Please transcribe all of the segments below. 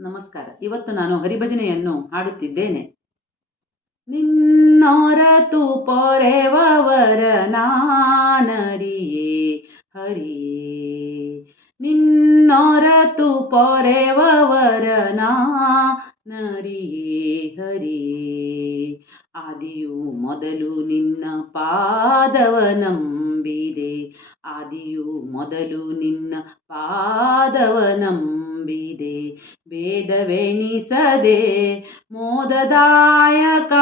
ನಮಸ್ಕಾರ. ಇವತ್ತು ನಾನು ಹರಿಭಜನೆಯನ್ನು ಹಾಡುತ್ತಿದ್ದೇನೆ. ನಿನ್ನೊರತು ಪೊರೆವರ ನಾನರಿಯೇ ಹರಿಯೇ ನಿನ್ನೊರತು ಪೊರೆವರ ನಾನರಿಯೇ ಹರಿಯೇ ಆದಿಯು ಮೊದಲು ನಿನ್ನ ಪಾದವ ನಂಬಿದೆ. ಆದಿಯು ಮೊದಲು ನಿನ್ನ ಪಾದವ ನಂಬಿದೆ ಭೇದವೆಣಿಸದೆ ಮೋದದಾಯಕ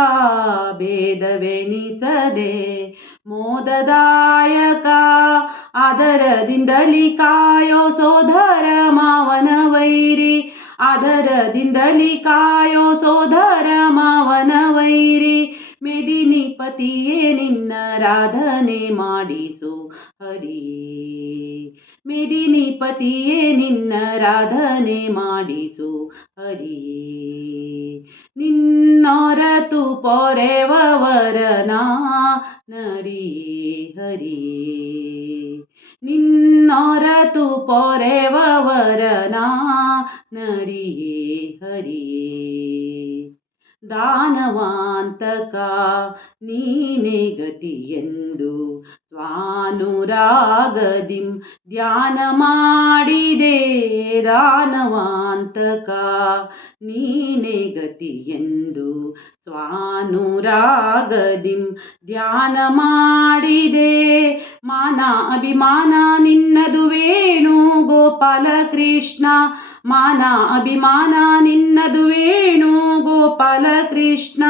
ಭೇದವೆಣಿಸದೆ ಮೋದದಾಯಕ ಆದರದಿಂದಲಿ ಕಾಯೋ ಸೋದರ ಮಾವನ ವೈರಿ, ಆದರದಿಂದಲಿ ಕಾಯೋ ಸೋದರ ಮಾವನ ವೈರಿ ಮೆದಿನಿಪತಿಯೇ ನಿನ್ನ ರಾಧನೆ ಮಾಡಿಸು ಹರಿಯೇ. ಮೆದಿನಿಪತಿಯೇ ನಿನ್ನ ರಾಧನೆ ಮಾಡಿಸು, ಹರಿಯೇ. ನಿನ್ನೊರತು ಪೊರೆವರನ ನರಿಯೇ, ಹರಿಯೇ. ನಿನ್ನೊರತು ಪೊರೆವರನ ನರಿಯೇ, ಹರಿಯೇ. ದಾನವಾಂತಕ ನೀನೇ ಗತಿಯೆಂದು ಸ್ವಾನುರಾಗದಿಂ ಧ್ಯಾನ ಮಾಡಿದೆ ದಾನವಾಂತಕ ನೀನೇ ಎಂದು ಸ್ವಾನುರಾಗದಿಂ ಧ್ಯಾನ ಮಾಡಿದೆ. ಮಾನ ಅಭಿಮಾನ ನಿನ್ನದು ವೇಣು ಗೋಪಾಲ ಕೃಷ್ಣ. ಮಾನ ಅಭಿಮಾನ ನಿನ್ನದು ವೇಣು ಗೋಪಾಲ ಕೃಷ್ಣ.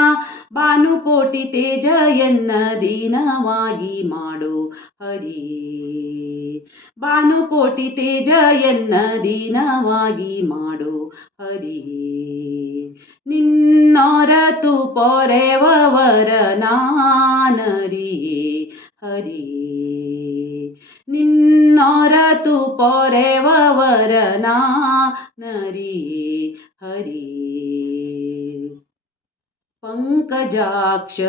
ಭಾನುಕೋಟಿ ತೇಜ ಎನ್ನ ದೀನವಾಗಿ ಮಾಡು ಹರಿಯೇ ಭಾನುಕೋಟಿ ತೇಜ ಎನ್ನ ದೀನವಾಗಿ ಮಾಡು ಹರಿಯೇ ನಿನ್ನೊರತು ಪೊರೆವರ ನಾನರಿಯೇ ಹರಿಯೇ ನಿನ್ನೊರತು ಪೊರೆವರ ನಾನರಿಯೇ ಹರಿಯೇ ಪಂಕಜಾಕ್ಷ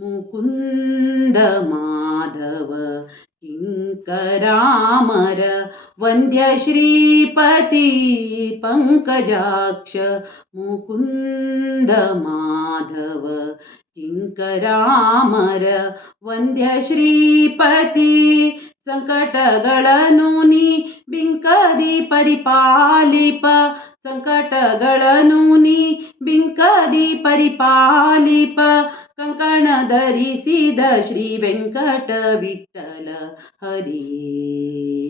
ಮುಕುಂದ ಮಾಧವ ಕಿಂಕರಾಮರ ವಂದ್ಯ ಶ್ರೀಪತಿ ಪಂಕಜಾಕ್ಷ ಮುಕುಂದ ಮಾಧವ ಕಿಂಕರಾಮರ, ವಂದ್ಯ ಶ್ರೀಪತಿ, ಸಂಕಟಗಳನ್ನು ನೀ ಬಿಂಕದಿ ಪರಿಪಾಲಿಪ, ಸಂಕಟಗಳನ್ನು ನೀ ಬಿಂಕದಿ ಪರಿಪಾಲಿಪ, ಕಂಕಣ ಧರಿಸಿದ ಶ್ರೀ ವೆಂಕಟ ವಿಠಲ ಹರಿಯೇ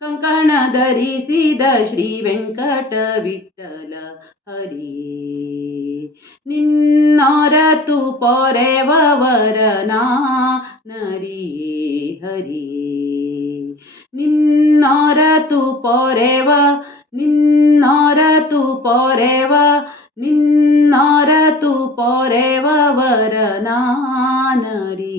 ಕಂಕಣ ಧರಿಸಿದ ಶ್ರೀ ವೆಂಕಟ ವಿಠಲ ಹರಿ. ನಿನ್ನೊರತು ಪೊರೆವರ ನರಿಯೇ ಹರಿ. ನಿನ್ನೊರತು ಪೊರೆವ ನಿನ್ನೊರತು ಪೊರೆವ, ನಿನ್ನೊರತು ಪೊರೆವರ ನರಿ.